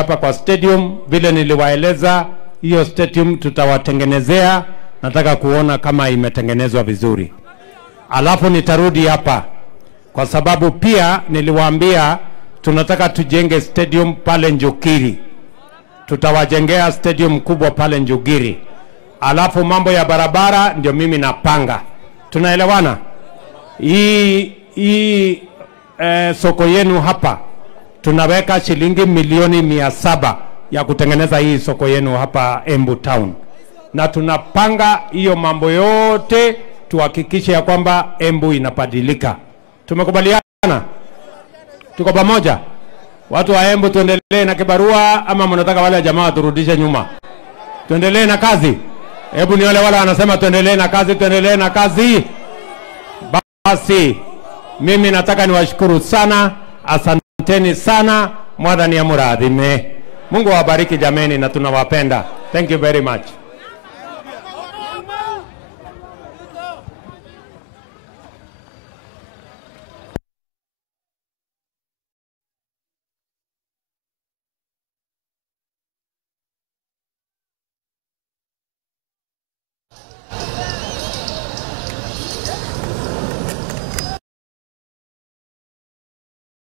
hapa kwa stadium. Vile niliwaeleza, hiyo stadium tutawatengenezea, nataka kuona kama imetengenezwa vizuri. Alafu nitarudi hapa kwa sababu pia niliwaambia tunataka tujenge stadium pale Njugiri. Tutawajengea stadium kubwa pale Njugiri. Alafu mambo ya barabara ndio mimi napanga. Tunaelewana? Hii soko yenu hapa tunaweka shilingi milioni 700 ya kutengeneza hii soko yenu hapa Embu Town. Na tunapanga hiyo mambo yote tuhakikishe ya kwamba Embu inabadilika. Tumekubaliana? Tuko pamoja? Watu wa Embu tuendelee na kibarua ama mnataka wale jamaa turudishe nyuma? Tuendelee na kazi. Hebu ni wale wanasema tuendelee na kazi, tuendelee na kazi. Basi mimi nataka niwashukuru sana, asanteni sana, Mwathani amuradhime. Mungu awabariki jameni na tunawapenda. Thank you very much.